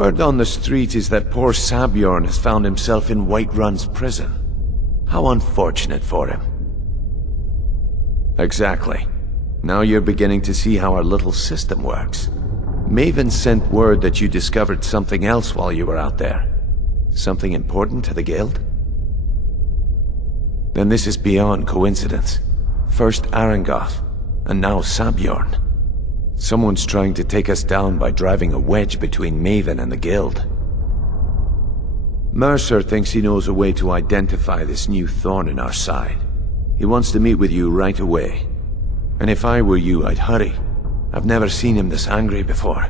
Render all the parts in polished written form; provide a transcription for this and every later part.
word on the street is that poor Sabjorn has found himself in Whiterun's prison. How unfortunate for him. Exactly. Now you're beginning to see how our little system works. Maven sent word that you discovered something else while you were out there. Something important to the guild? Then this is beyond coincidence. First Arangoth, and now Sabjorn. Someone's trying to take us down by driving a wedge between Maven and the guild. Mercer thinks he knows a way to identify this new thorn in our side. He wants to meet with you right away. And if I were you, I'd hurry. I've never seen him this angry before.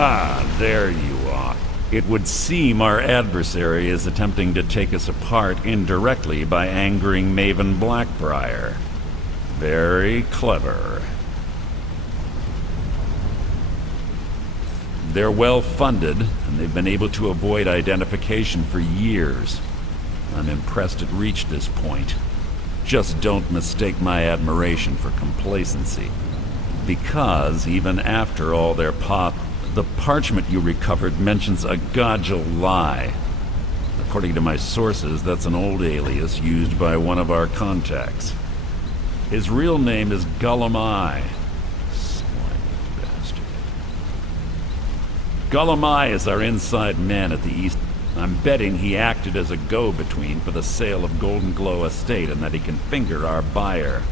Ah, there you are. It would seem our adversary is attempting to take us apart indirectly by angering Maven Blackbriar. Very clever. They're well funded, and they've been able to avoid identification for years. I'm impressed it reached this point. Just don't mistake my admiration for complacency. Because even after all their the parchment you recovered mentions a Godjal lie. According to my sources, that's an old alias used by one of our contacts. His real name is Gullum-Eye. Slimy bastard. Gullum-Eye is our inside man at the East. I'm betting he acted as a go-between for the sale of Golden Glow Estate and that he can finger our buyer.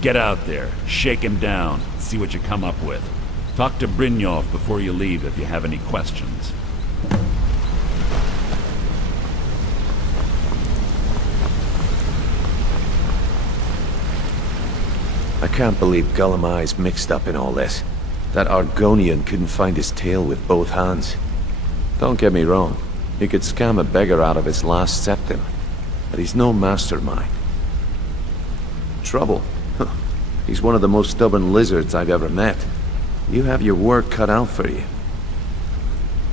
Get out there, shake him down, see what you come up with. Talk to Brynjolf before you leave if you have any questions. I can't believe Gullum-Eye's mixed up in all this. That Argonian couldn't find his tail with both hands. Don't get me wrong, he could scam a beggar out of his last septim, but he's no mastermind. Trouble? He's one of the most stubborn lizards I've ever met. You have your work cut out for you.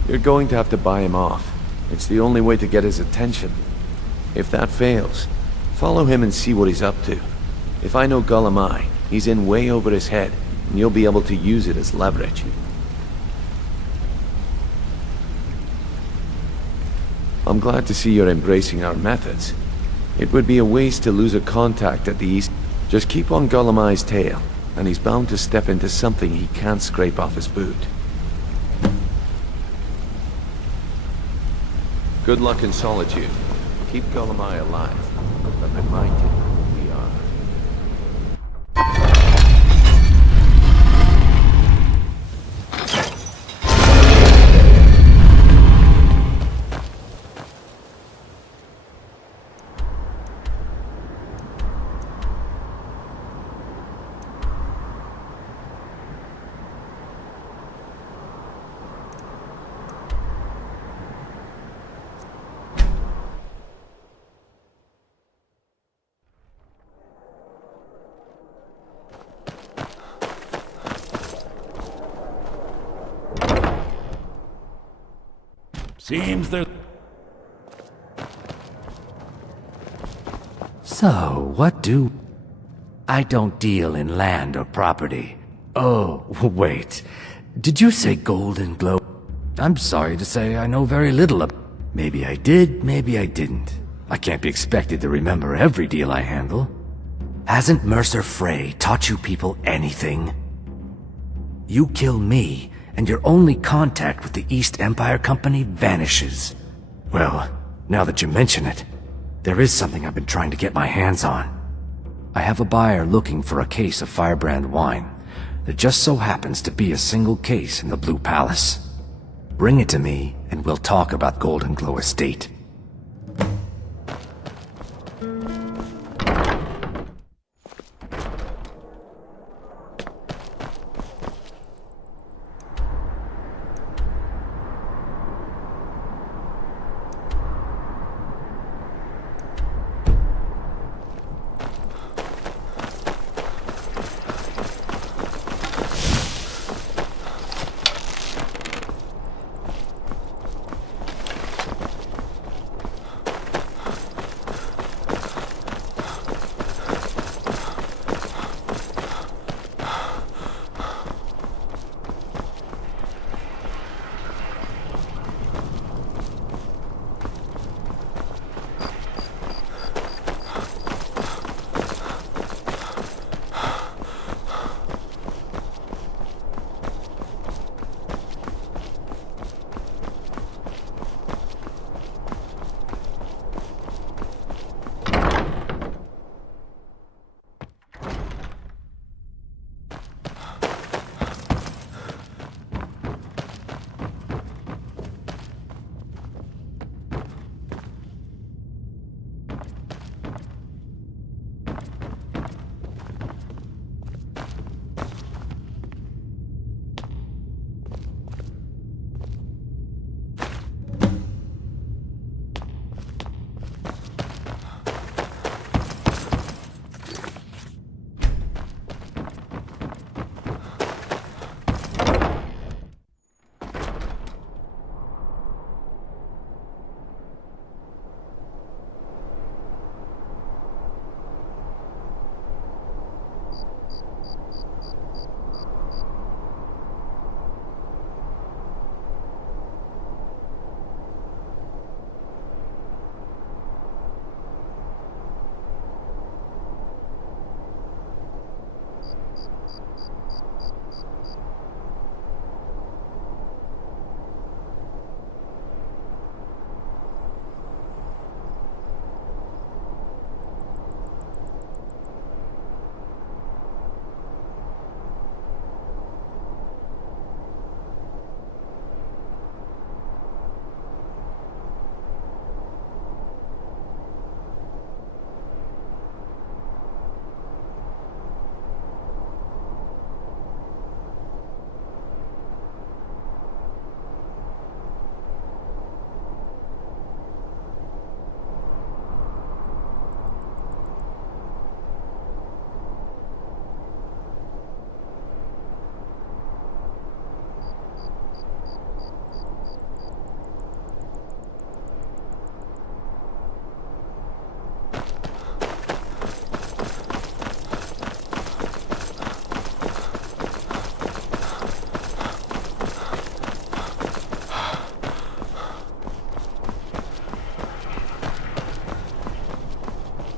You're going to have to buy him off. It's the only way to get his attention. If that fails, follow him and see what he's up to. If I know Gullum-Eye, he's in way over his head, and you'll be able to use it as leverage. I'm glad to see you're embracing our methods. It would be a waste to lose a contact at the East. Just keep on Gullum-Eye's tail, and he's bound to step into something he can't scrape off his boot. Good luck in solitude. Keep Golemai alive, but remind him who we are. Seems there... So, what do... I don't deal in land or property. Oh, wait. Did you say Golden Glow? I'm sorry to say I know very little of... Maybe I did, maybe I didn't. I can't be expected to remember every deal I handle. Hasn't Mercer Frey taught you people anything? You kill me, and your only contact with the East Empire Company vanishes. Well, now that you mention it, there is something I've been trying to get my hands on. I have a buyer looking for a case of Firebrand wine. There just so happens to be a single case in the Blue Palace. Bring it to me, and we'll talk about Golden Glow Estate.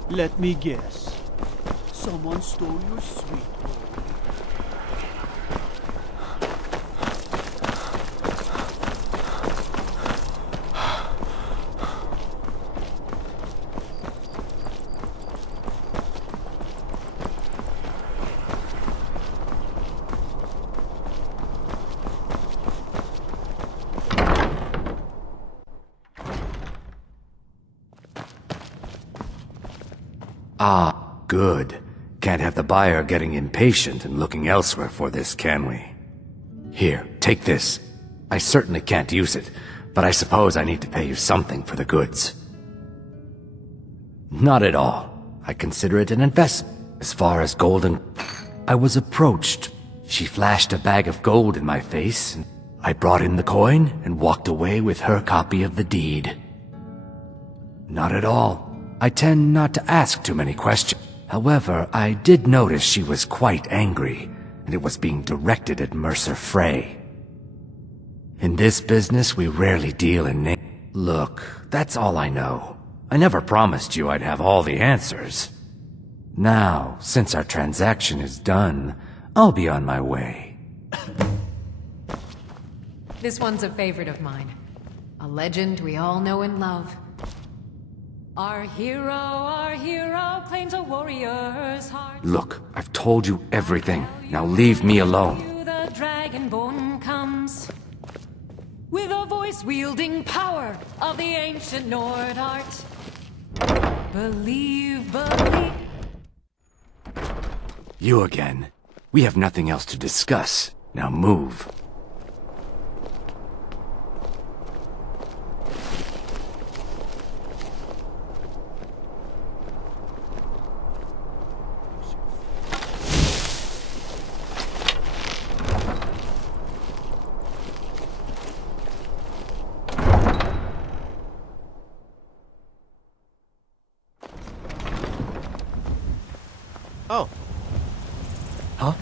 Let me guess. Someone stole your sweet roll. Ah, good. Can't have the buyer getting impatient and looking elsewhere for this, can we? Here, take this. I certainly can't use it, but I suppose I need to pay you something for the goods. Not at all. I consider it an investment. As far as gold and... I was approached. She flashed a bag of gold in my face, and I brought in the coin and walked away with her copy of the deed. Not at all. I tend not to ask too many questions. However, I did notice she was quite angry, and it was being directed at Mercer Frey. In this business, we rarely deal in names. Look, that's all I know. I never promised you I'd have all the answers. Now, since our transaction is done, I'll be on my way. This one's a favorite of mine. A legend we all know and love. Our hero claims a warrior's heart. Look, I've told you everything. Now leave me alone. The dragonborn comes with a voice-wielding power of the ancient Nord art. Believe. You again. We have nothing else to discuss. Now move. Oh. Huh?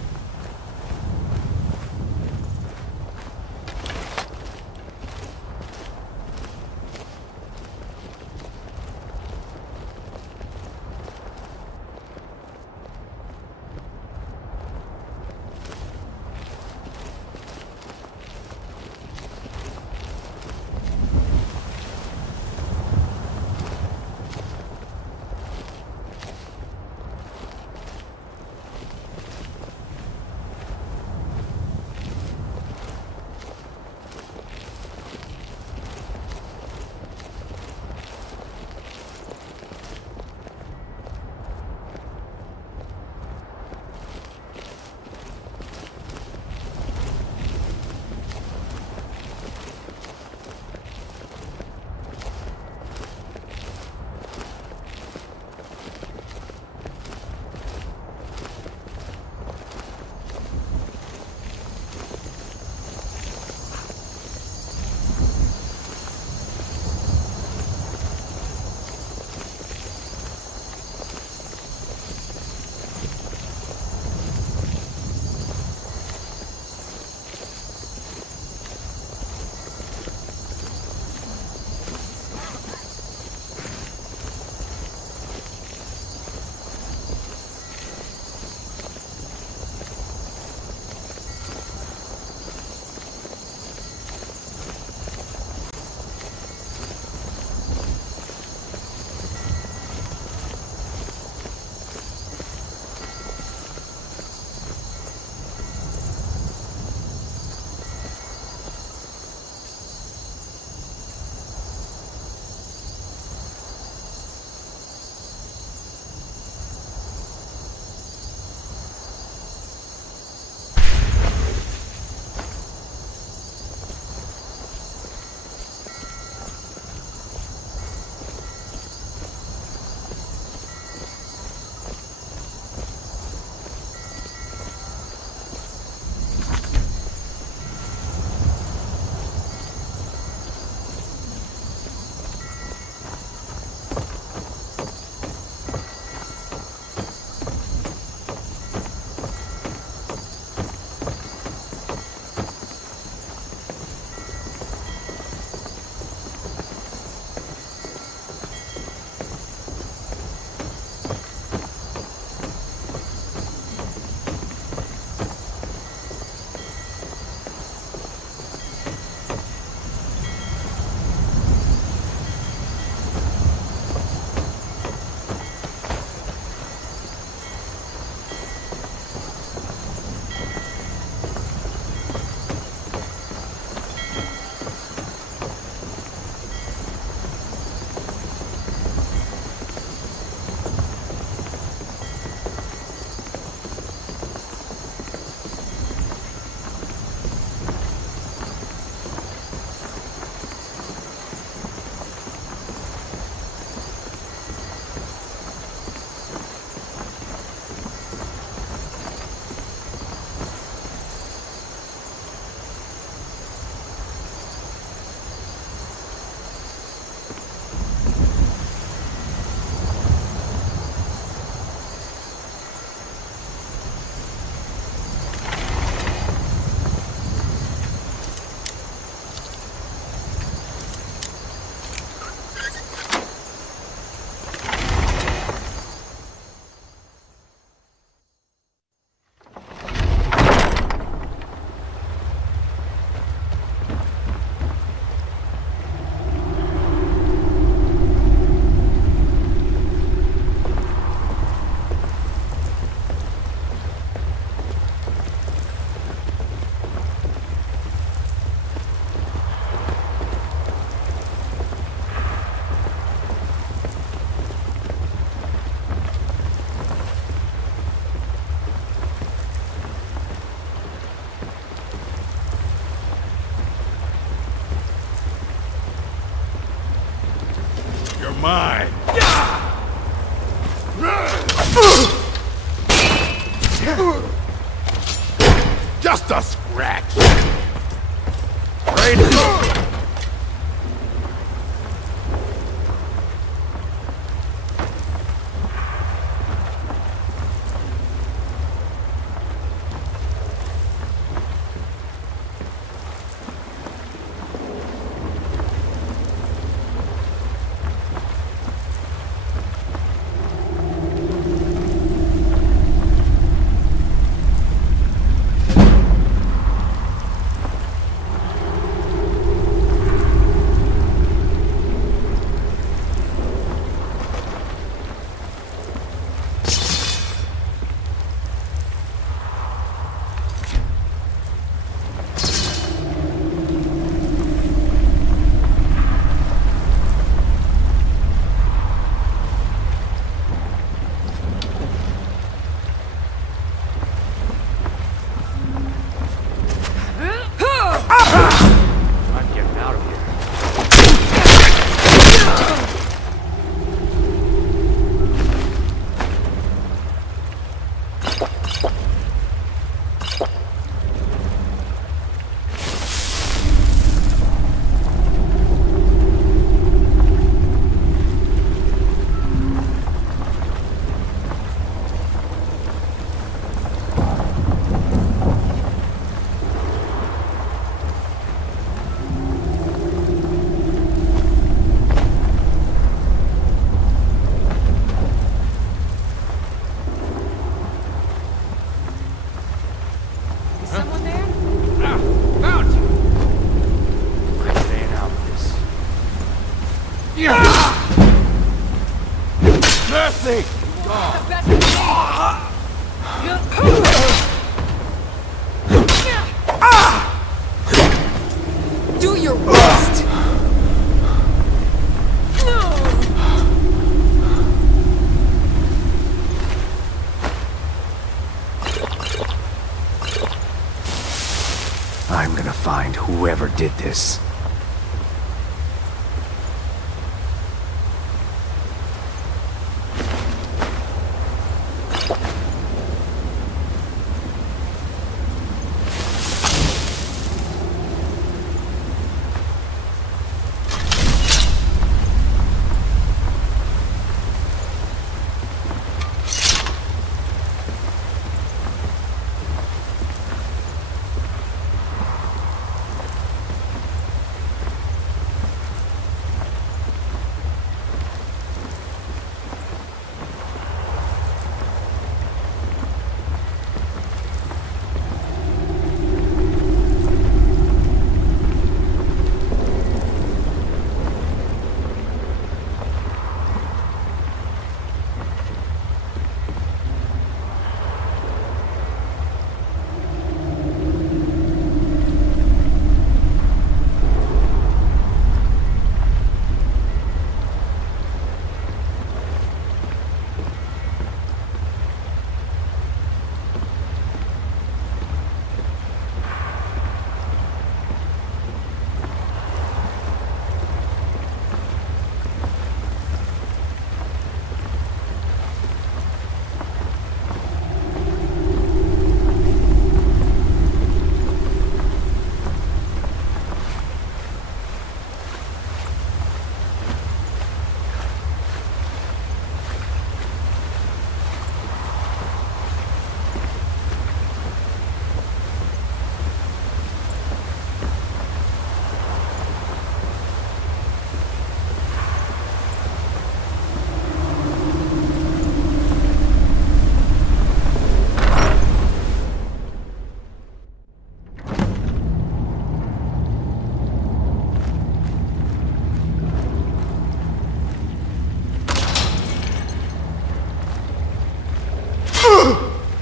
mine. Just a scratch. Right. I'm getting out of here. Is someone there? Out! I'm staying out of this. Mercy! The best Do your worst! I'm gonna find whoever did this.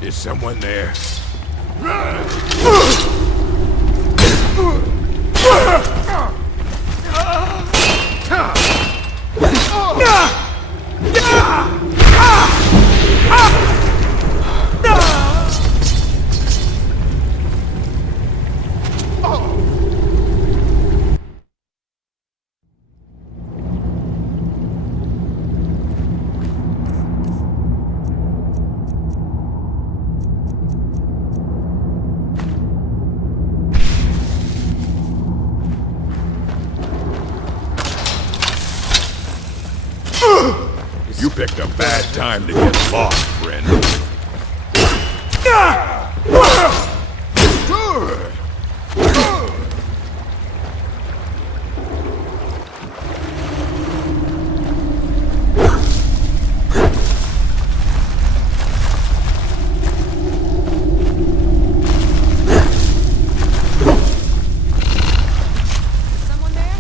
Is someone there? picked a bad time to get lost, friend. Someone there?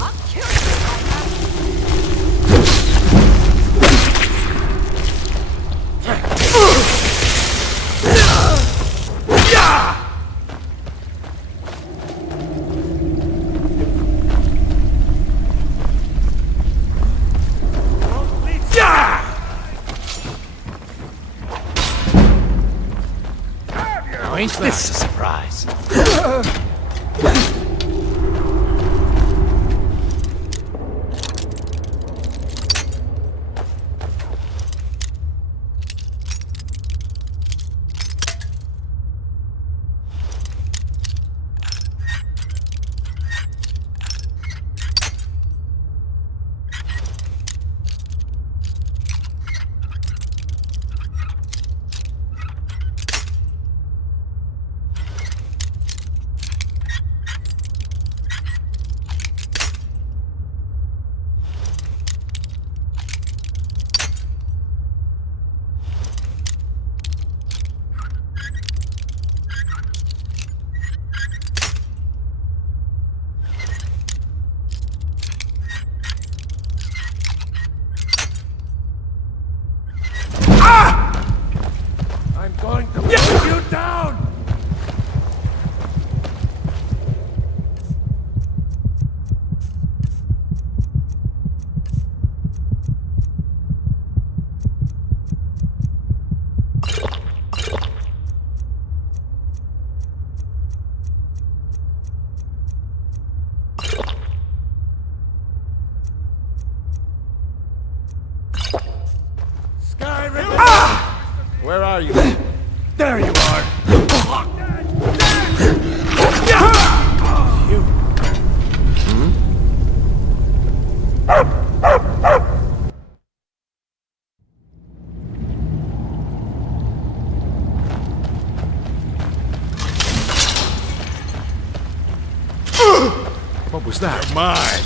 I'll kill you if I have to. Now ain't this a surprise? I'm going to put you down! Sky River! Where are you? There you are! You. What was that? You're mine!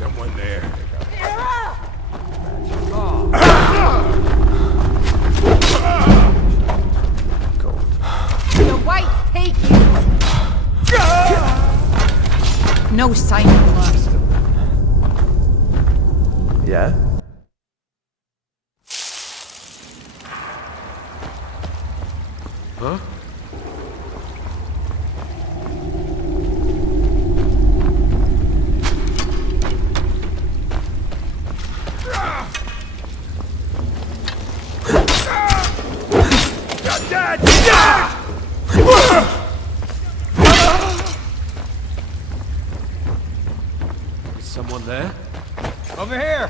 someone there. The whites take you! No sign of blood. Yeah? Huh? Someone there? Over here!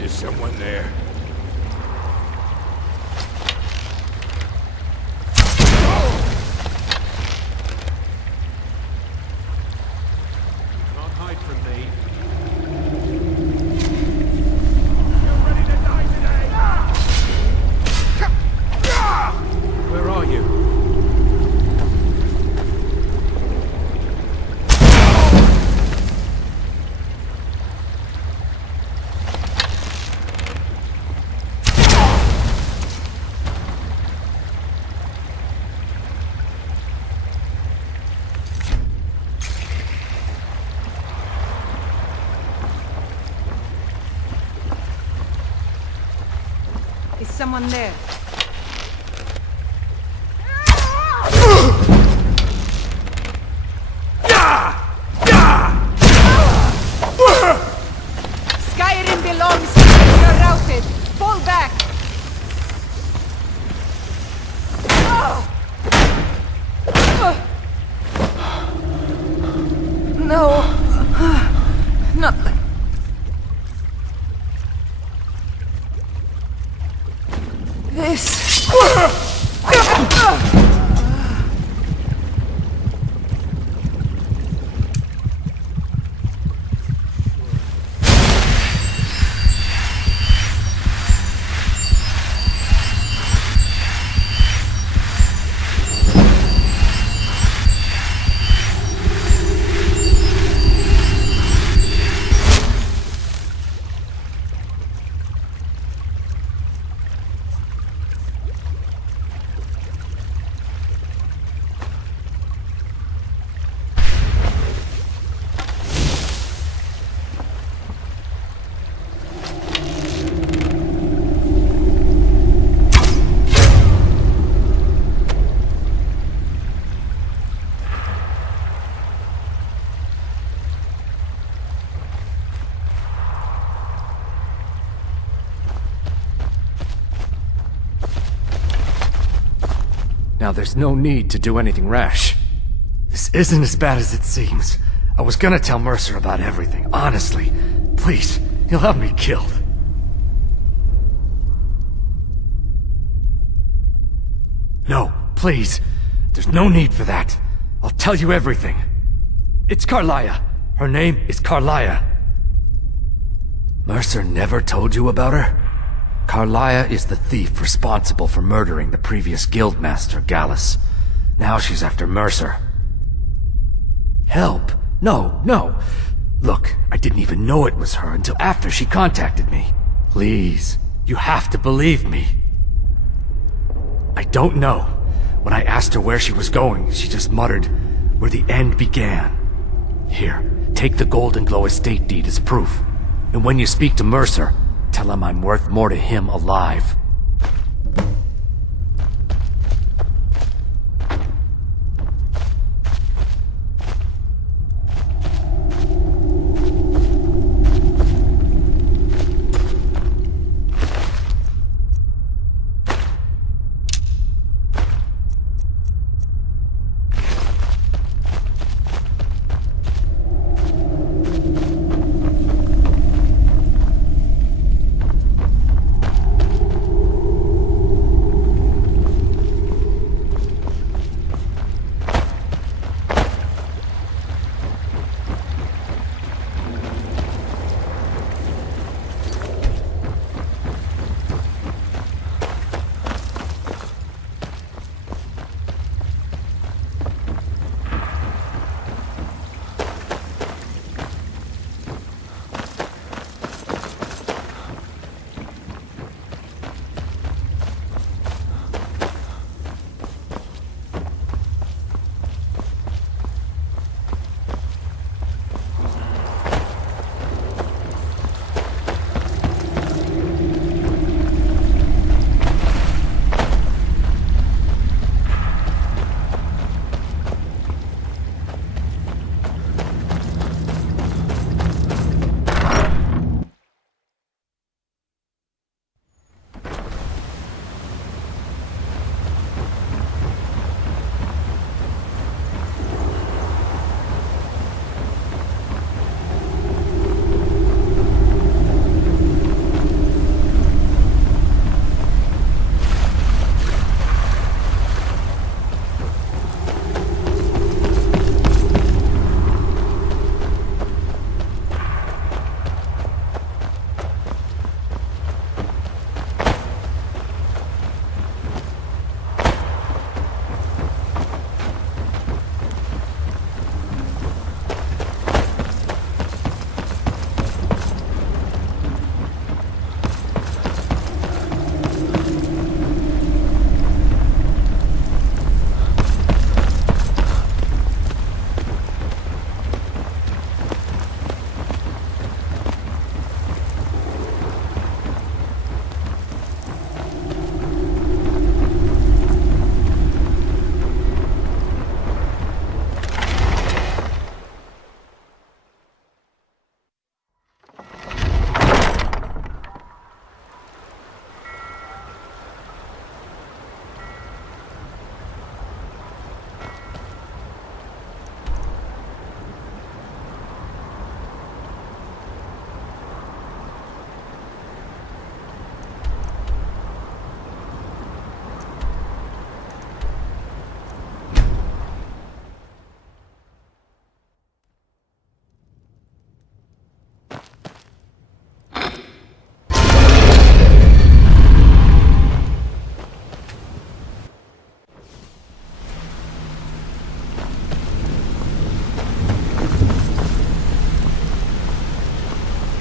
Is someone there? Can't hide from me. You're ready to die today! Where are you? Is someone there? Skyrim belongs to you. You're routed. Fall back. No. Not like... this. Now there's no need to do anything rash. This isn't as bad as it seems. I was gonna tell Mercer about everything, honestly. Please, he'll have me killed. No, please. There's no need for that. I'll tell you everything. It's Carlia. Her name is Carlia. Mercer never told you about her? Carlia is the thief responsible for murdering the previous guildmaster, Gallus. Now she's after Mercer. Help? No, no. Look, I didn't even know it was her until after she contacted me. Please, you have to believe me. I don't know. When I asked her where she was going, she just muttered, "Where the end began." Here, take the Golden Glow estate deed as proof. And when you speak to Mercer, tell him I'm worth more to him alive.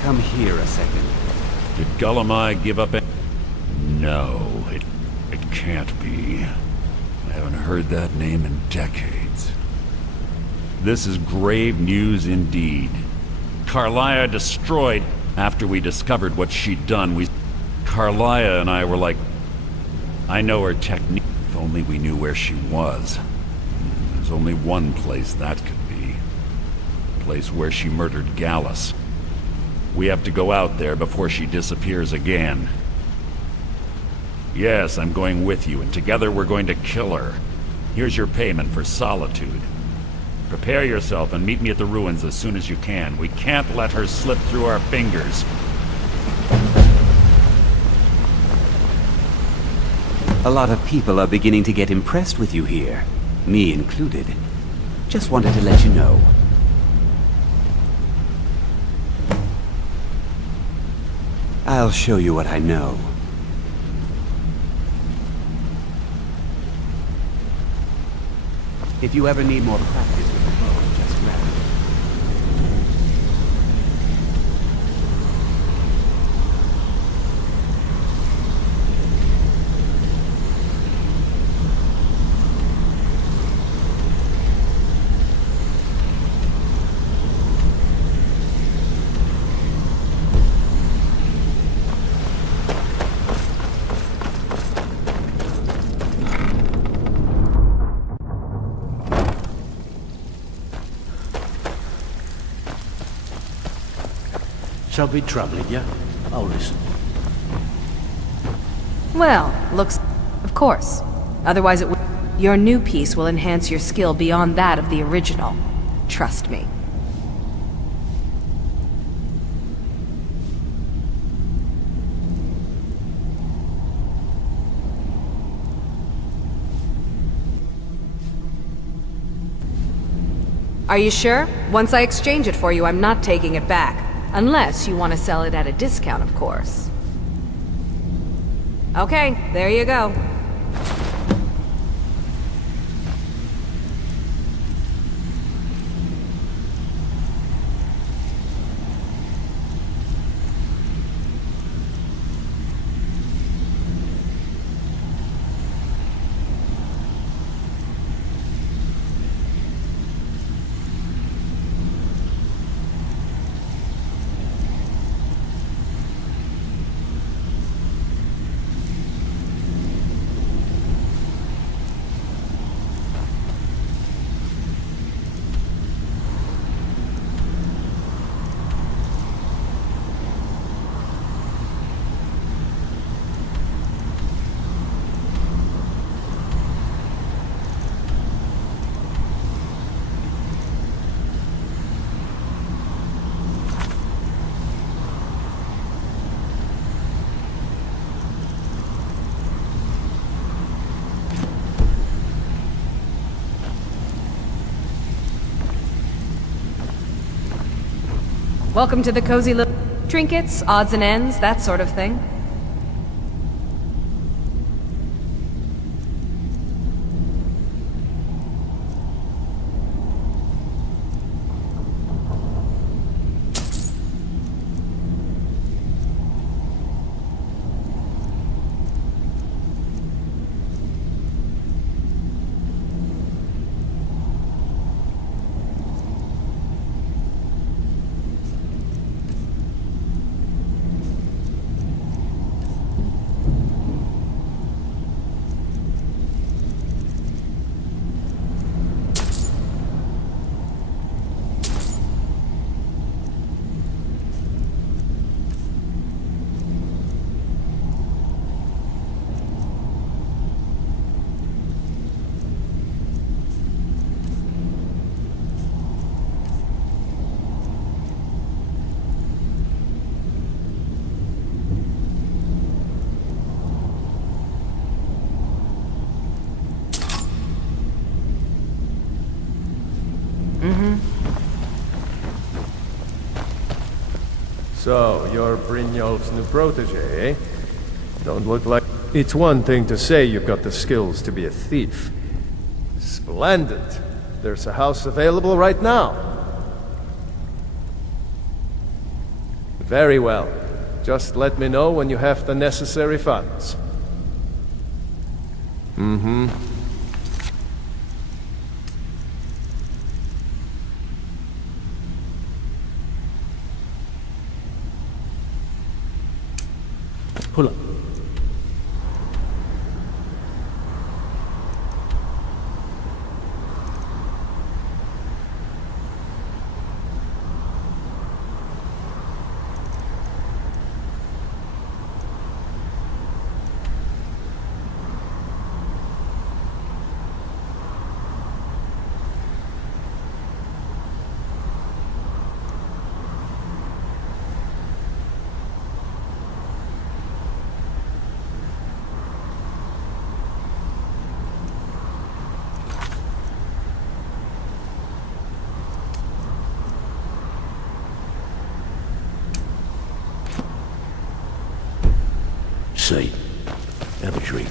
come here a second. Did Gullumai give up? No, it can't be. I haven't heard that name in decades. This is grave news indeed. Carlia destroyed after we discovered what she'd done. Carlia and I were like, I know her technique. If only we knew where she was. There's only one place that could be. The place where she murdered Gallus. We have to go out there before she disappears again. Yes, I'm going with you, and together we're going to kill her. Here's your payment for solitude. Prepare yourself and meet me at the ruins as soon as you can. We can't let her slip through our fingers. A lot of people are beginning to get impressed with you here, me included. Just wanted to let you know. I'll show you what I know. If you ever need more practice with the bow, just grab it. Shall be troubling you. I'll listen. Well, looks... Of course. Otherwise it would... Your new piece will enhance your skill beyond that of the original. Trust me. Are you sure? Once I exchange it for you, I'm not taking it back. Unless you want to sell it at a discount, of course. Okay, there you go. Welcome to the cozy little... Trinkets, odds and ends, that sort of thing. So, you're Brynjolf's new protege, eh? Don't look like... It's one thing to say you've got the skills to be a thief. Splendid. There's a house available right now. Very well. Just let me know when you have the necessary funds. Mm-hmm. Pull up. Say, have a drink.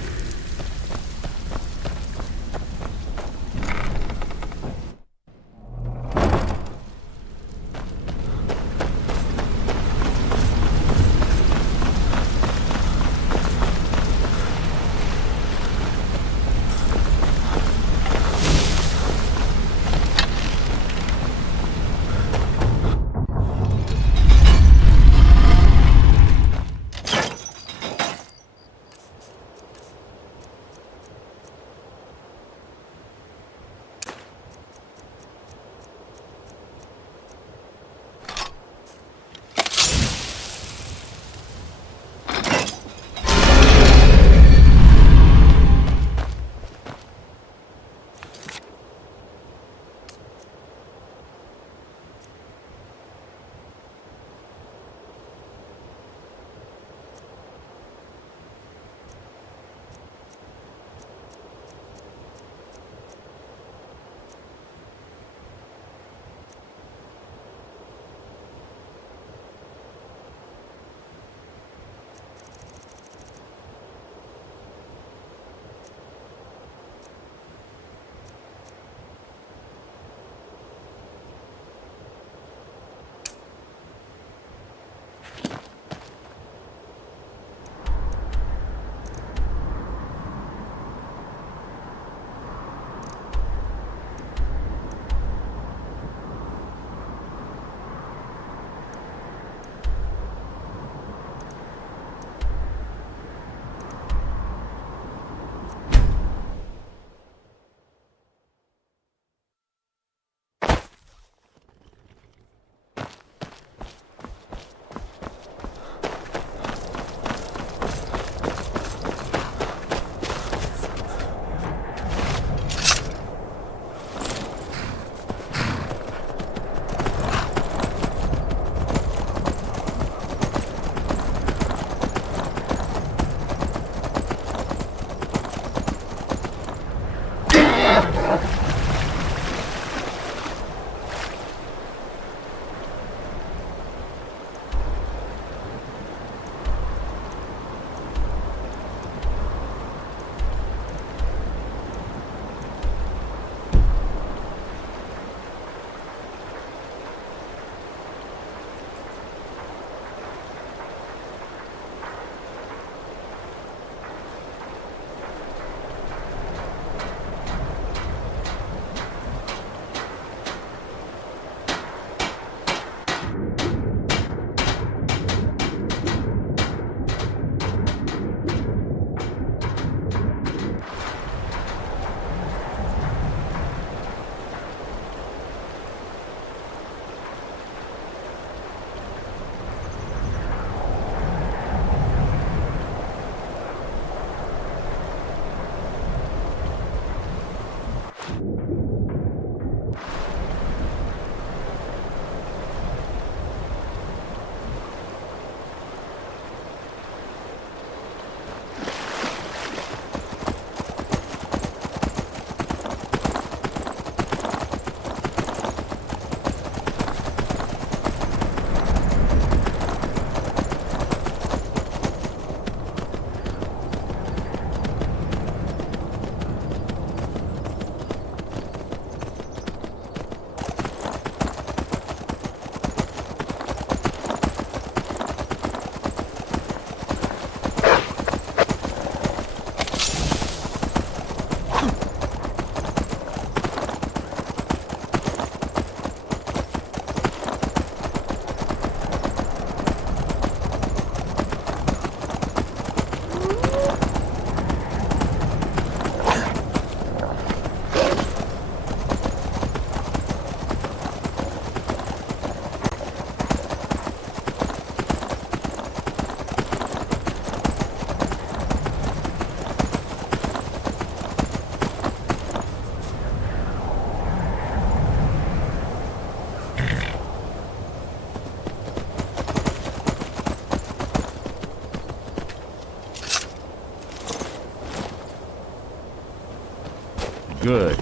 Good.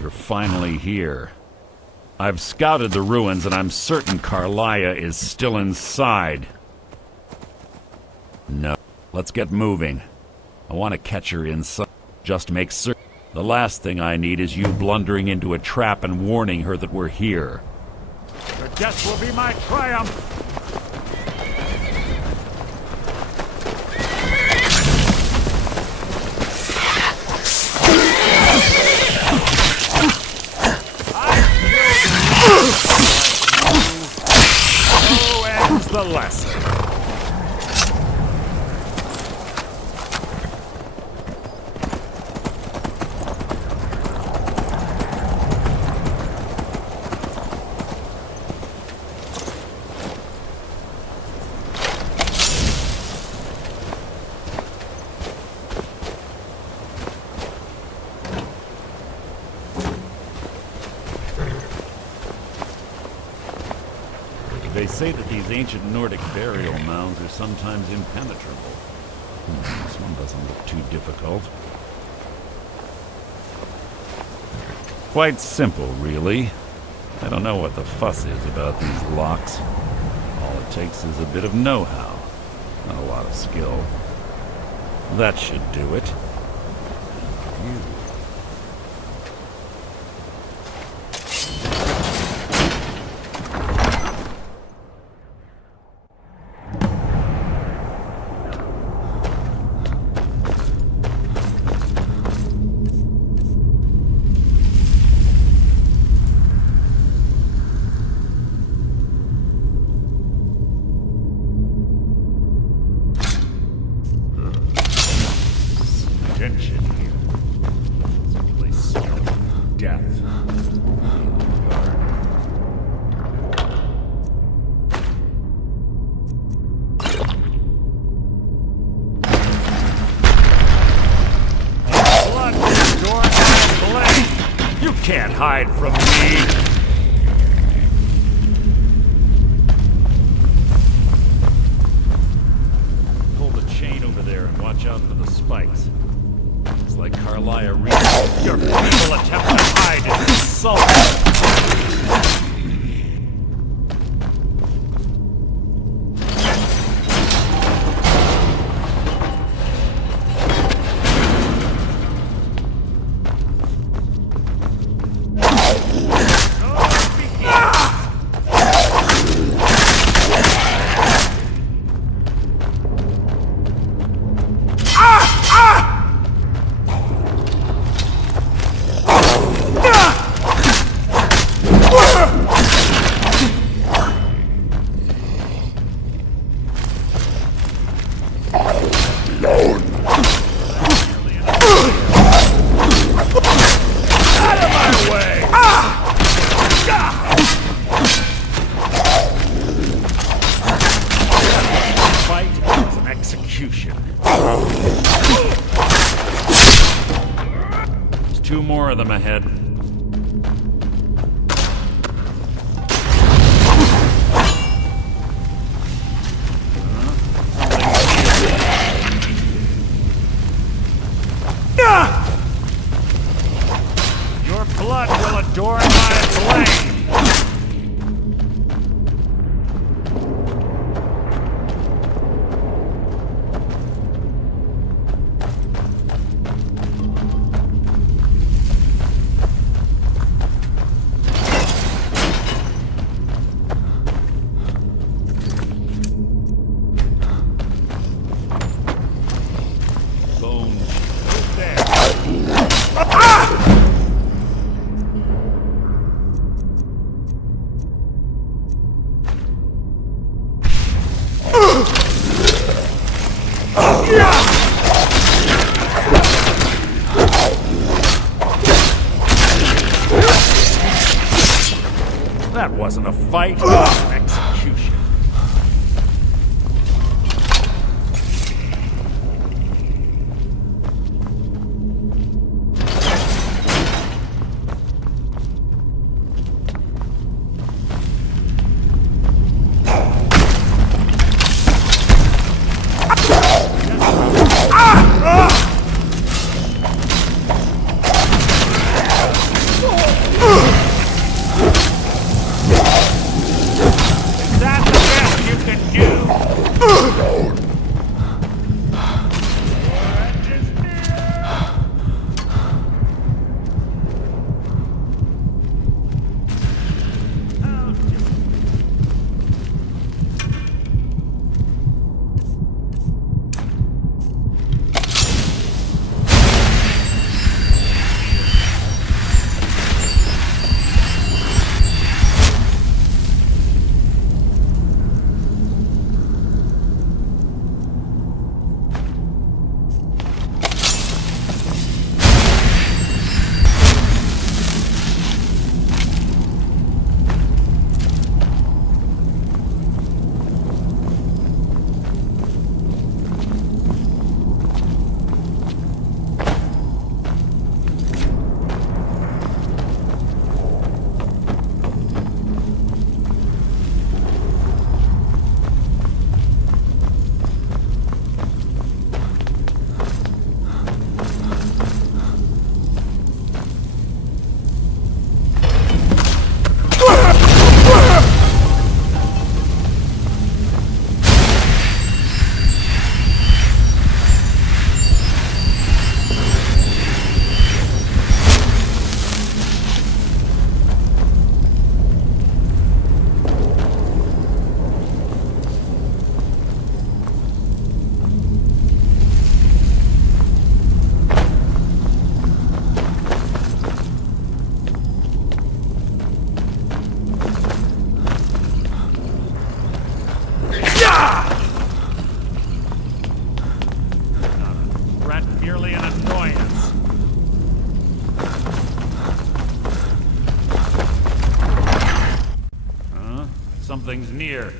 You're finally here. I've scouted the ruins and I'm certain Carlia is still inside. No. Let's get moving. I want to catch her inside. Just make certain. The last thing I need is you blundering into a trap and warning her that we're here. Your death will be my triumph! So ends the lesson. They say that these ancient Nordic burial mounds are sometimes impenetrable. This one doesn't look too difficult. Quite simple, really. I don't know what the fuss is about these locks. All it takes is a bit of know-how, not a lot of skill. That should do it. Tension here. This place smells of death. Blood door and blade. You can't hide from me. Pull the chain over there and watch out for the spikes. It's like Carlia reached your feeble attempt to hide is insulting. There's two more of them ahead. Your blood will adorn my blade! That wasn't a fight, it was an execution. Merely an annoyance. Something's near.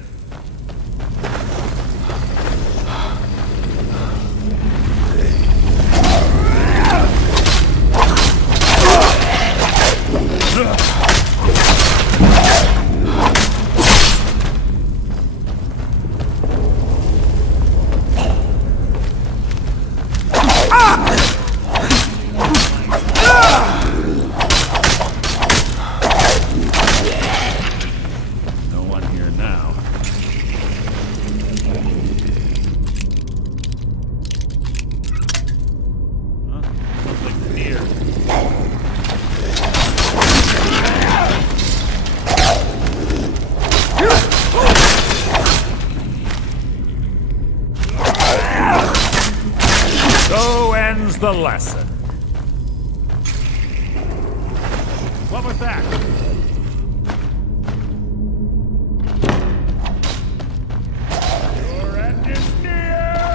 The lesson. What was that? Your end is near!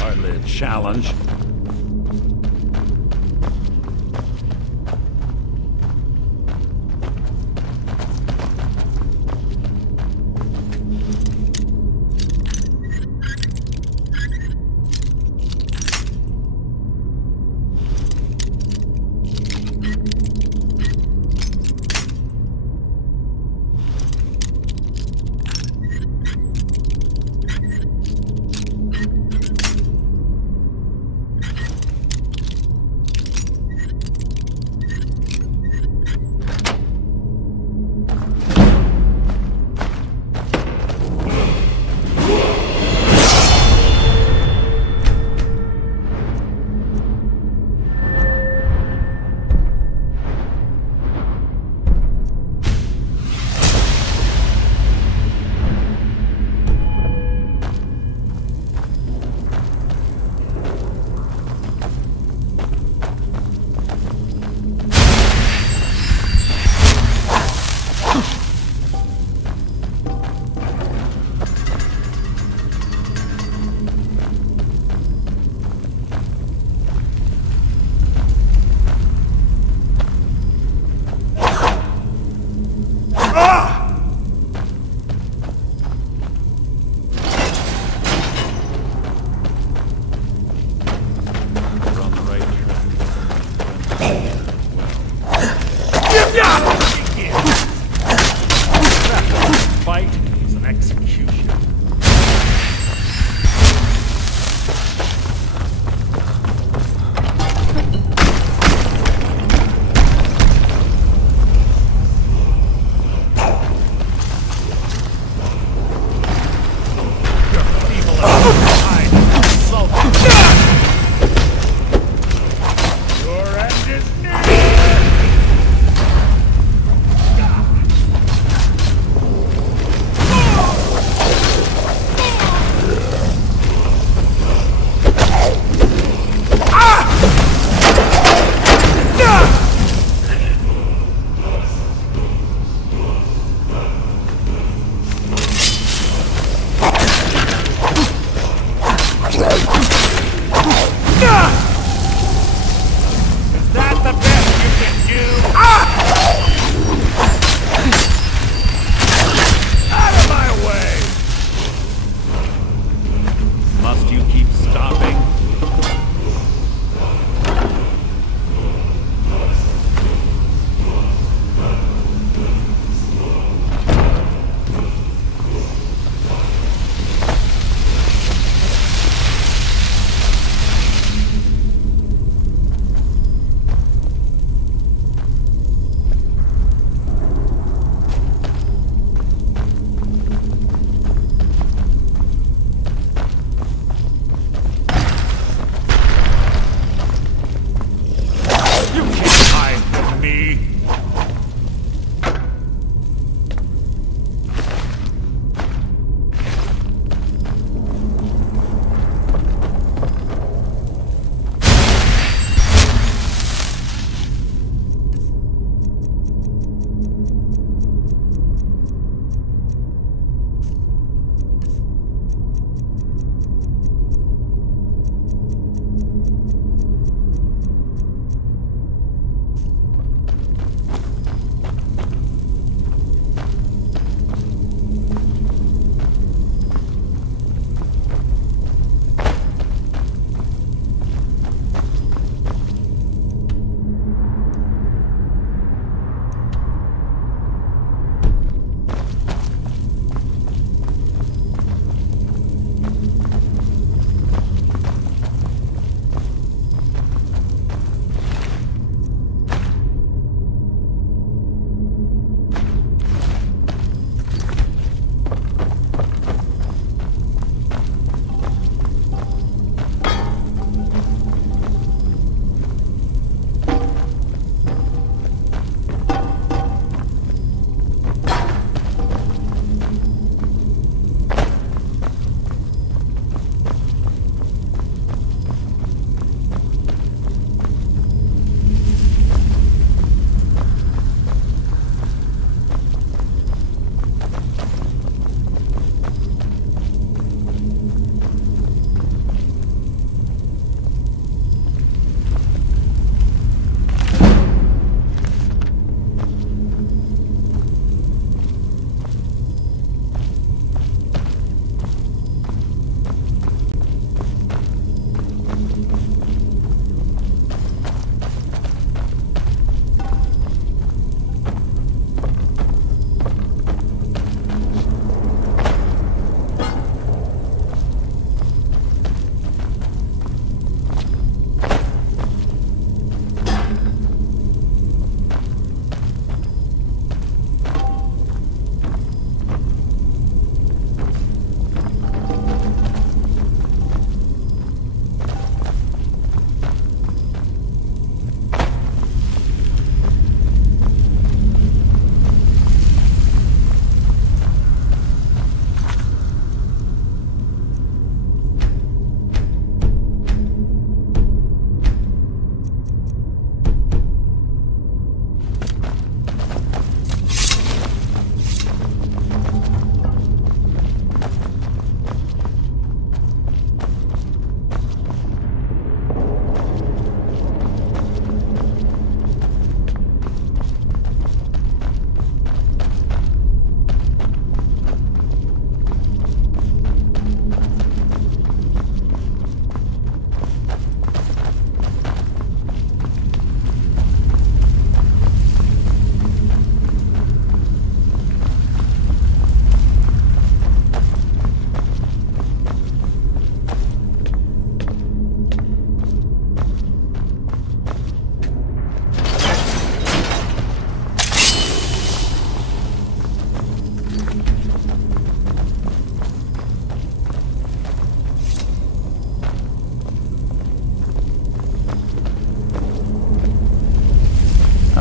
Hardly a challenge.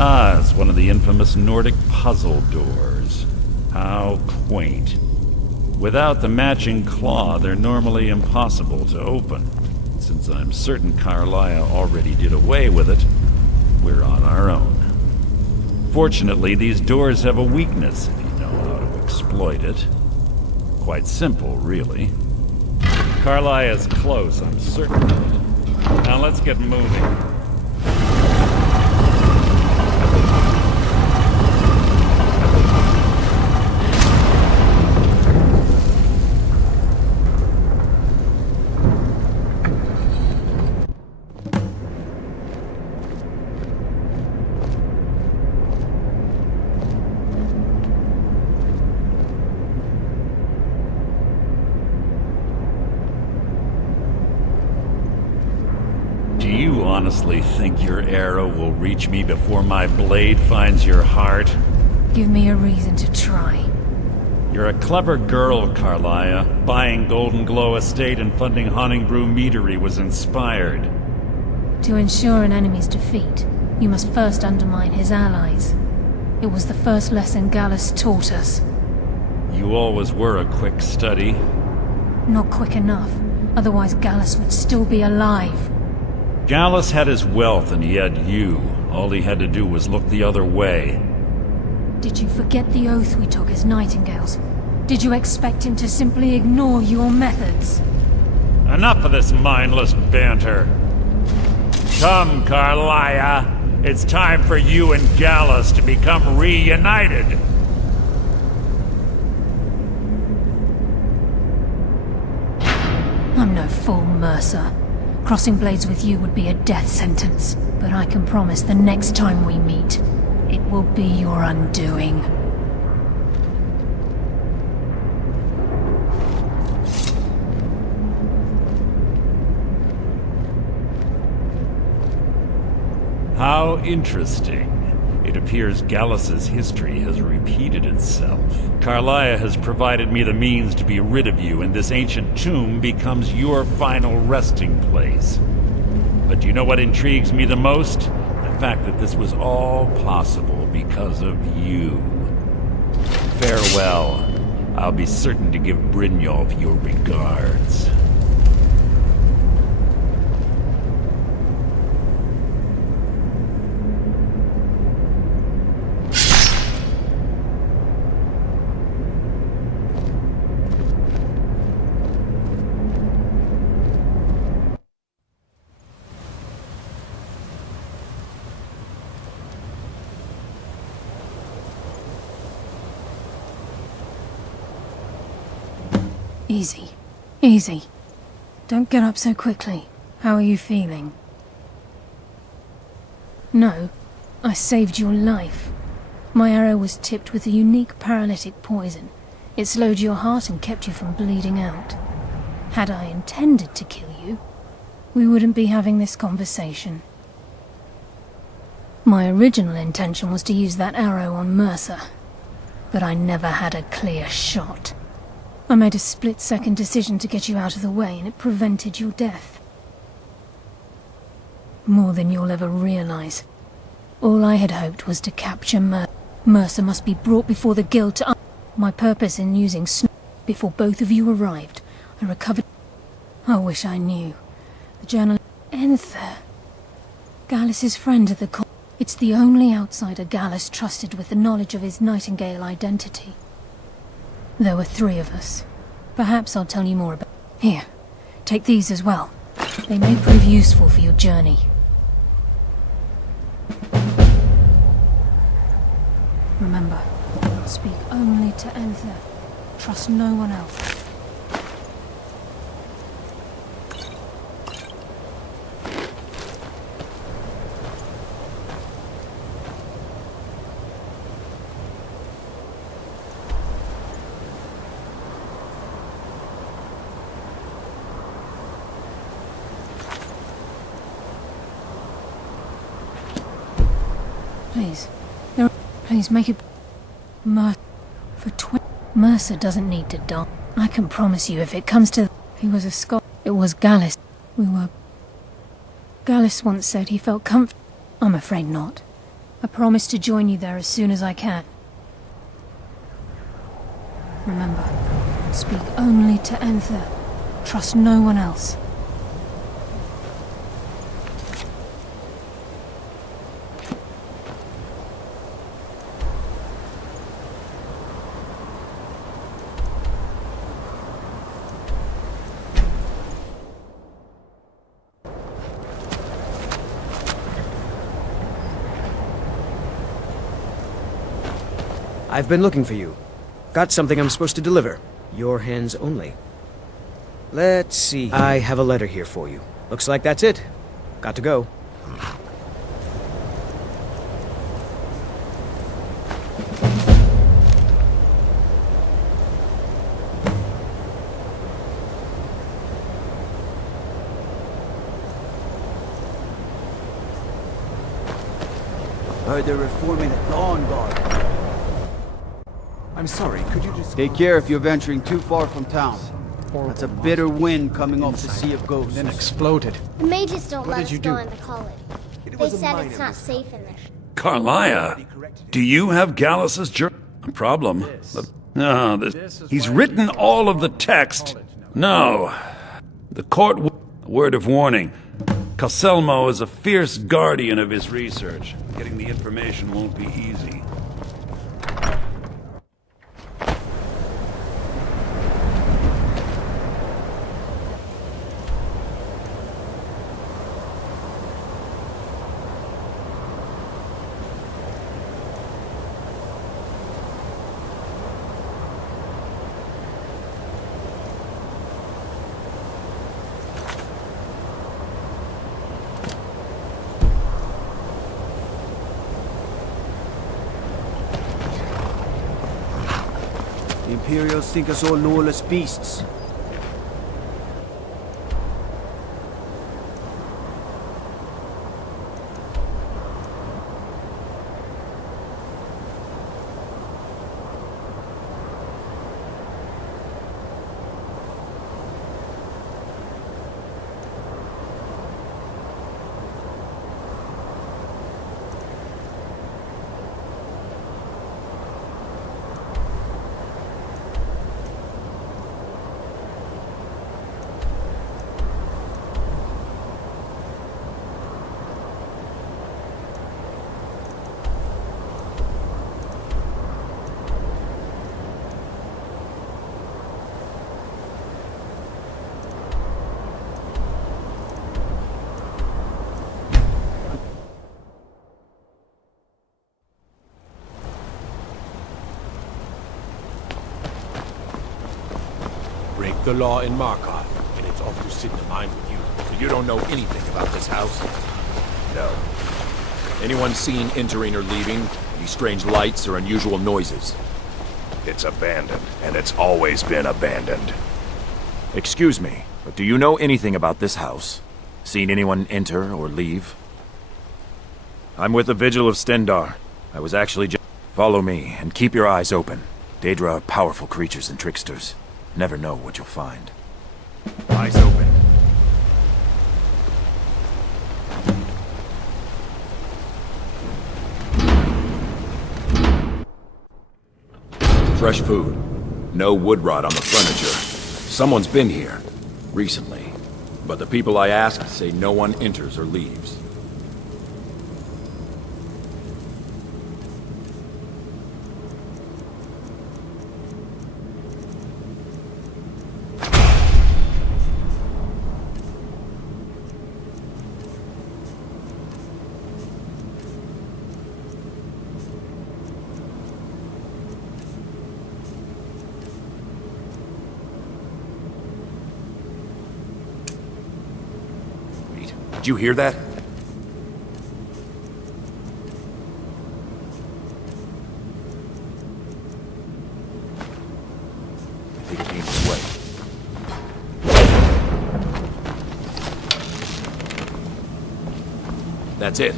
Ah, it's one of the infamous Nordic puzzle doors. How quaint. Without the matching claw, they're normally impossible to open. Since I'm certain Carlia already did away with it, we're on our own. Fortunately, these doors have a weakness if you know how to exploit it. Quite simple, really. Carlia is close, I'm certain of it. Now let's get moving. Do you honestly think your arrow will reach me before my blade finds your heart? Give me a reason to try. You're a clever girl, Carlia. Buying Golden Glow Estate and funding Honningbrew Meadery was inspired. To ensure an enemy's defeat, you must first undermine his allies. It was the first lesson Gallus taught us. You always were a quick study. Not quick enough, otherwise Gallus would still be alive. Gallus had his wealth and he had you. All he had to do was look the other way. Did you forget the oath we took as Nightingales? Did you expect him to simply ignore your methods? Enough of this mindless banter. Come, Carlia. It's time for you and Gallus to become reunited. I'm no fool, Mercer. Crossing blades with you would be a death sentence, but I can promise the next time we meet, it will be your undoing. How interesting. It appears Gallus's history has repeated itself. Carlia has provided me the means to be rid of you, and this ancient tomb becomes your final resting place. But do you know what intrigues me the most? The fact that this was all possible because of you. Farewell. I'll be certain to give Brynjolf your regards. Easy. Easy. Don't get up so quickly. How are you feeling? No, I saved your life. My arrow was tipped with a unique paralytic poison. It slowed your heart and kept you from bleeding out. Had I intended to kill you, we wouldn't be having this conversation. My original intention was to use that arrow on Mercer, but I never had a clear shot. I made a split-second decision to get you out of the way, and it prevented your death. More than you'll ever realize. All I had hoped was to capture Mercer must be brought before the guild to... My purpose in using before both of you arrived, I recovered... I wish I knew. The journalist... Enther. Gallus's friend at the It's the only outsider Gallus trusted with the knowledge of his Nightingale identity. There were 3 of us. Perhaps I'll tell you more about... Here, take these as well. They may prove useful for your journey. Remember, speak only to Enther. Trust no one else. Please. Please make it... Mercer doesn't need to die. I can promise you if it comes to... He was a Scot. It was Gallus. Gallus once said he felt comfortable. I'm afraid not. I promise to join you there as soon as I can. Remember, speak only to Enther. Trust no one else. I've been looking for you. Got something I'm supposed to deliver. Your hands only. Let's see. I have a letter here for you. Looks like that's it. Got to go. Heard they're reforming the Dawn Guard. I'm sorry, could you just... Take care if you're venturing too far from town. That's a bitter wind coming off the Sea of Ghosts. Then exploded. The mages don't What let did us you go do? in the colony. They said it's not safe in there. Carlia, do you have Gallus's journal? Problem? No, he's written all of the text. No. The court... Word of warning. Caselmo is a fierce guardian of his research. Getting the information won't be easy. The Imperials think us all lawless beasts. Break the law in Markov, and it's off to sit in mine with you. So you don't know anything about this house? No. Anyone seen entering or leaving? Any strange lights or unusual noises? It's abandoned, and it's always been abandoned. Excuse me, but do you know anything about this house? Seen anyone enter or leave? I'm with the Vigil of Stendar. I was actually just... Follow me, and keep your eyes open. Daedra are powerful creatures and tricksters. Never know what you'll find. Eyes open. Fresh food. No wood rot on the furniture. Someone's been here. Recently. But the people I asked say no one enters or leaves. Did you hear that? I think it came this way. That's it.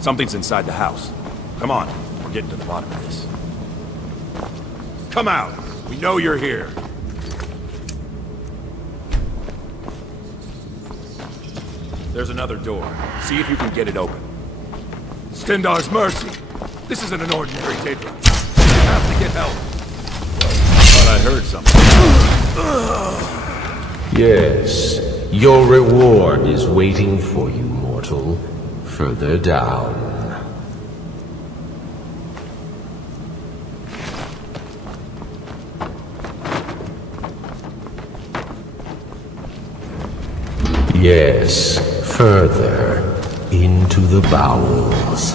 Something's inside the house. Come on, we're getting to the bottom of this. Come out! We know you're here. There's another door. See if you can get it open. Stendar's mercy! This isn't an ordinary taper. You have to get help. Thought I heard something. Yes, your reward is waiting for you, mortal. Further down. Yes, further into the bowels.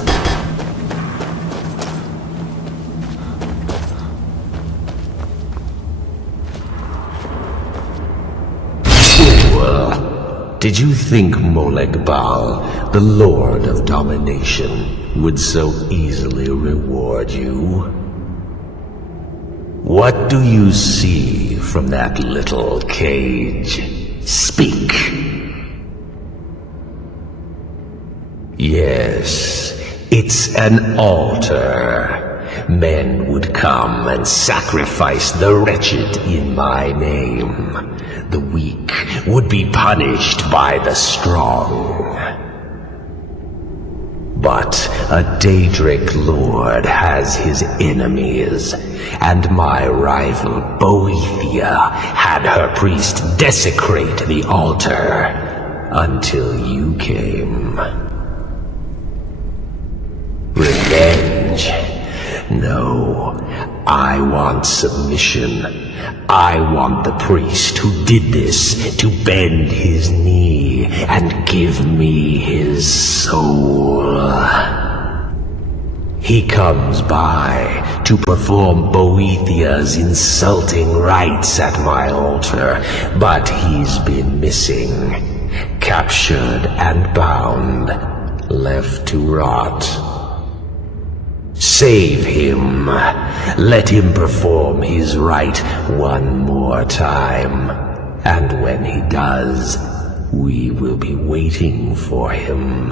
Did you think Moleg Bal, the Lord of Domination, would so easily reward you? What do you see from that little cage? Speak. Yes, it's an altar. Men would come and sacrifice the wretched in my name. The weak would be punished by the strong. But a Daedric lord has his enemies, and my rival Boethia had her priest desecrate the altar until you came. Revenge? No, I want submission. I want the priest who did this to bend his knee and give me his soul. He comes by to perform Boethia's insulting rites at my altar, but he's been missing, captured and bound, left to rot. Save him. Let him perform his rite one more time. And when he does, we will be waiting for him.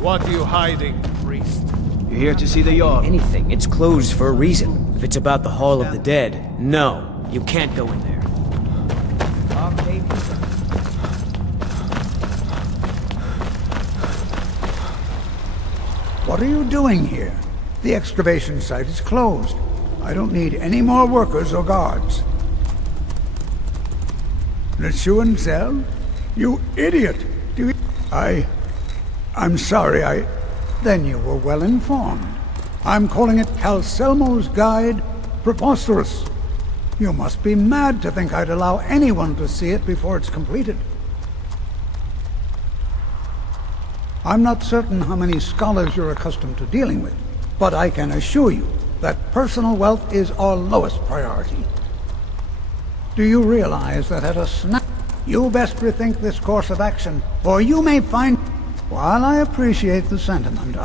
What are you hiding, priest? You're here to see the yard. Anything. It's closed for a reason. If it's about the Hall of the Dead, no, you can't go in there. Okay. What are you doing here? The excavation site is closed. I don't need any more workers or guards. Lechuan Zell? You idiot! I'm sorry, Then you were well informed. I'm calling it Calselmo's Guide. Preposterous. You must be mad to think I'd allow anyone to see it before it's completed. I'm not certain how many scholars you're accustomed to dealing with, but I can assure you that personal wealth is our lowest priority. Do you realize that at a snap, you best rethink this course of action, or you may find... While I appreciate the sentiment,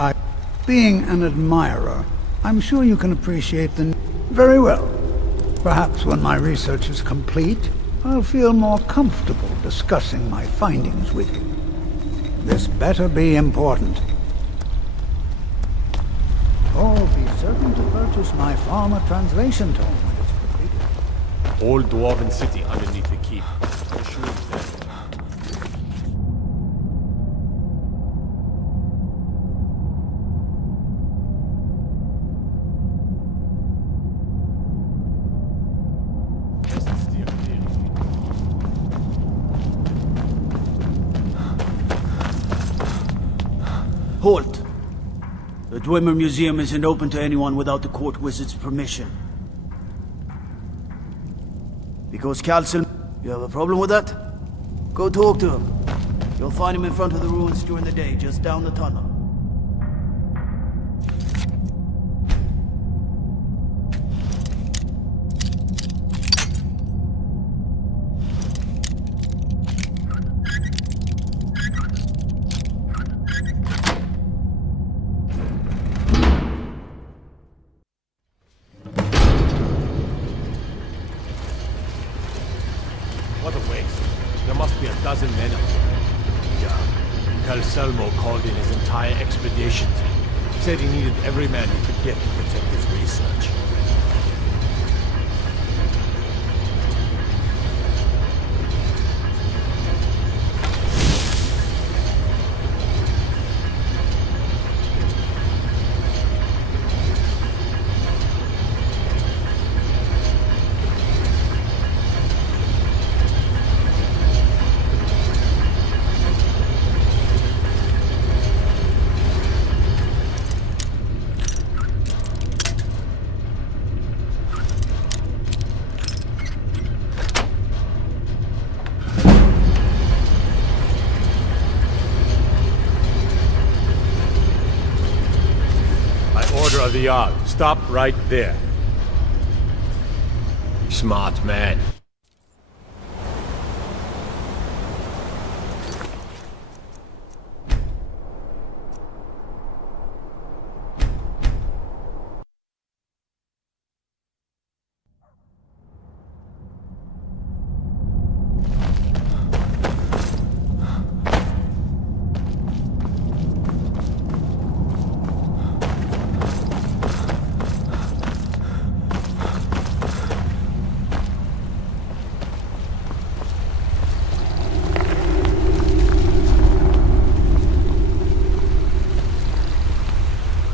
being an admirer, I'm sure you can appreciate the... Very well. Perhaps when my research is complete, I'll feel more comfortable discussing my findings with you. This better be important. Oh, be certain to purchase my farmer translation tome when it's completed. Old Dwarven city underneath the keep. The shrewds there. Halt! The Dwemer Museum isn't open to anyone without the court wizard's permission. Because Calcil... You have a problem with that? Go talk to him. You'll find him in front of the ruins during the day, just down the tunnel. What a waste. There must be a dozen men up there. Yeah. Calcelmo called in his entire expedition team. Said he needed every man he could get to protect his research. Order of the yard. Stop right there. Smart man.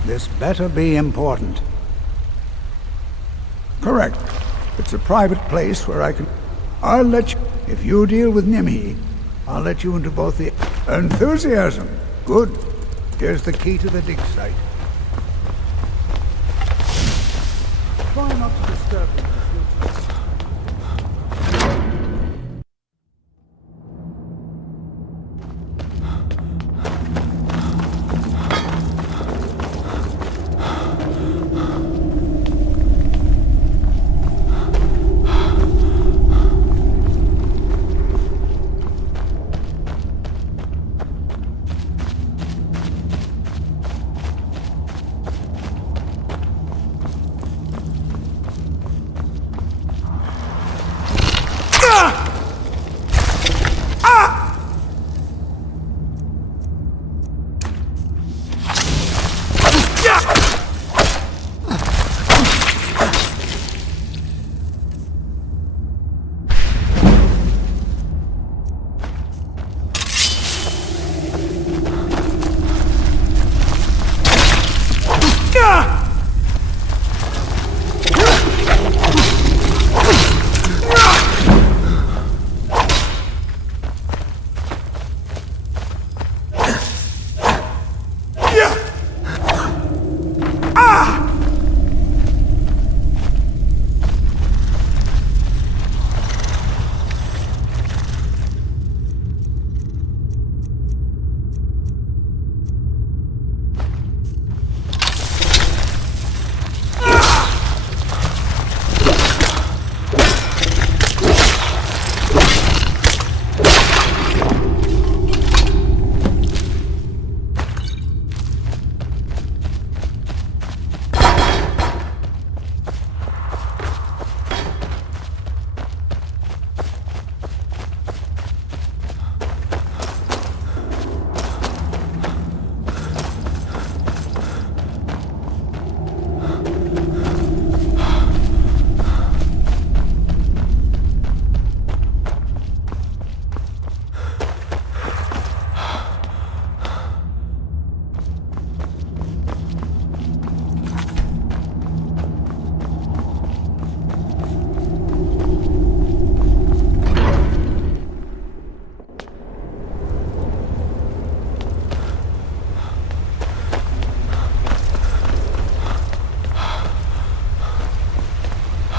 This better be important. Correct. It's a private place where I can... I'll let you... If you deal with Nimhi, I'll let you into both the... Enthusiasm! Good. Here's the key to the dig site. Try not to disturb them.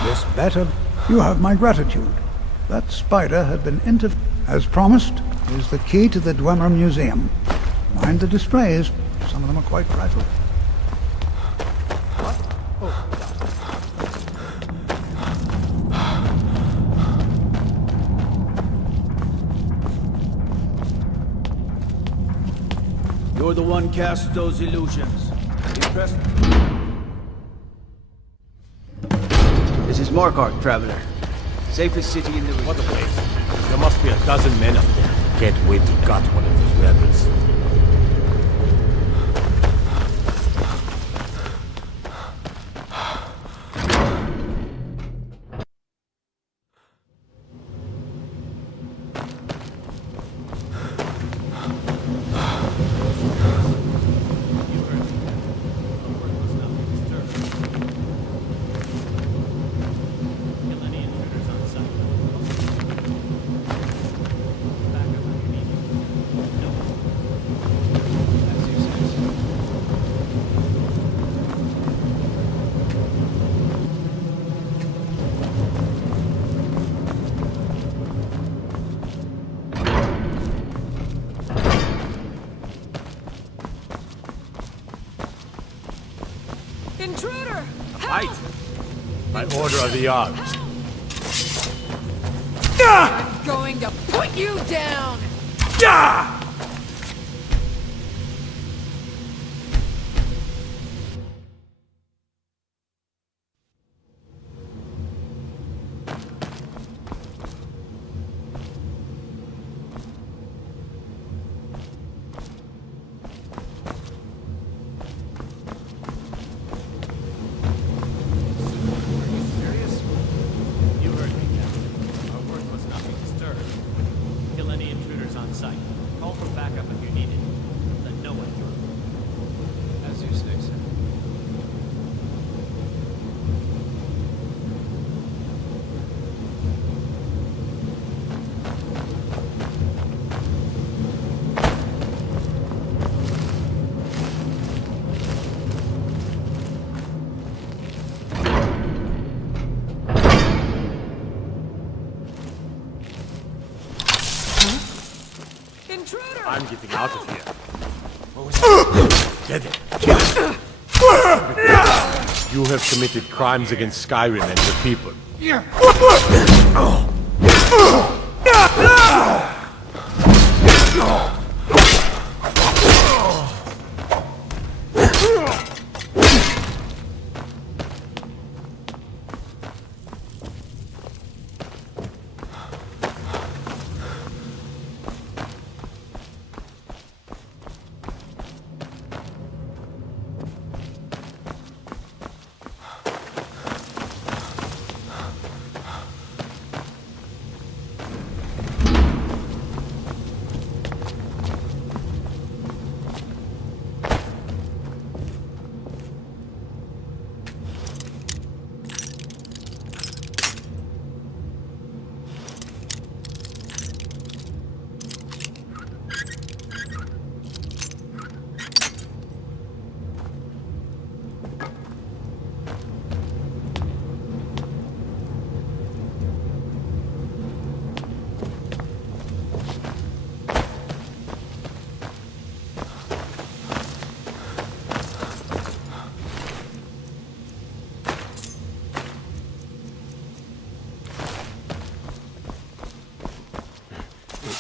This better... You have my gratitude. That spider had been As promised, is the key to the Dwemer Museum. Mind the displays. Some of them are quite fragile. You're the one cast those illusions. Impressed? This is Markark, traveler. Safest city in the region. What a place. There must be a dozen men up there. Can't wait to gut one of those rebels. Intruder! Fight! By order of the Jarl. I'm going to put you down! I'm getting out of here. What was that? Get it. Kill it. You have committed crimes against Skyrim and the people.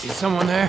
Is someone there?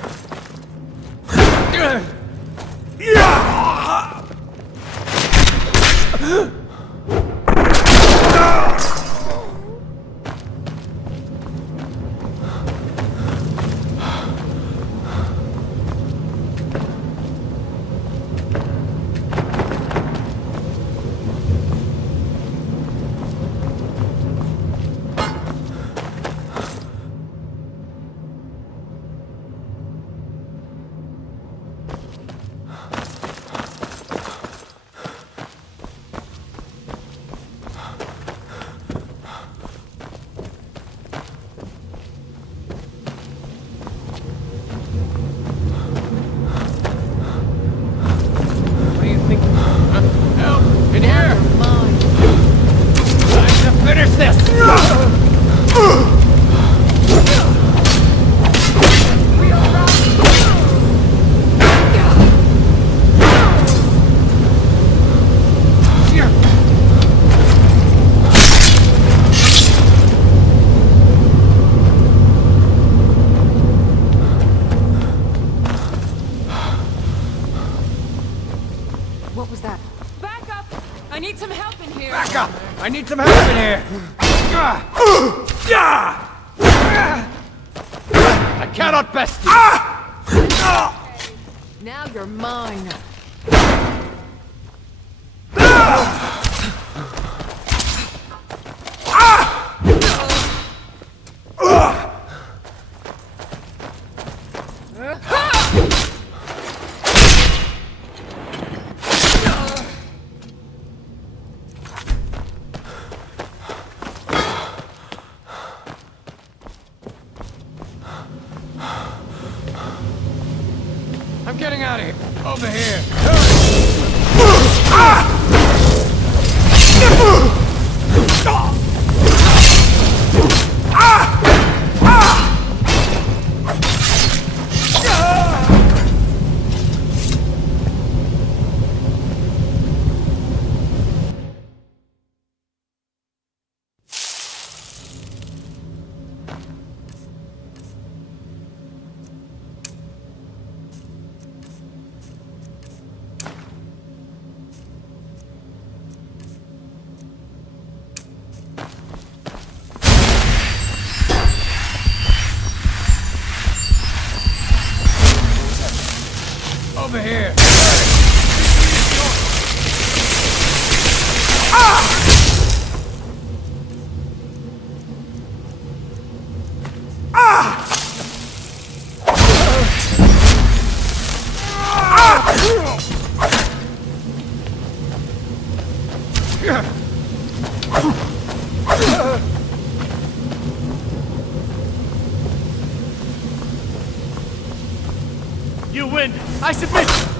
need some help in here. I cannot best you. Now you're mine. I'm getting out of here. Over here. Over here. You win. I submit.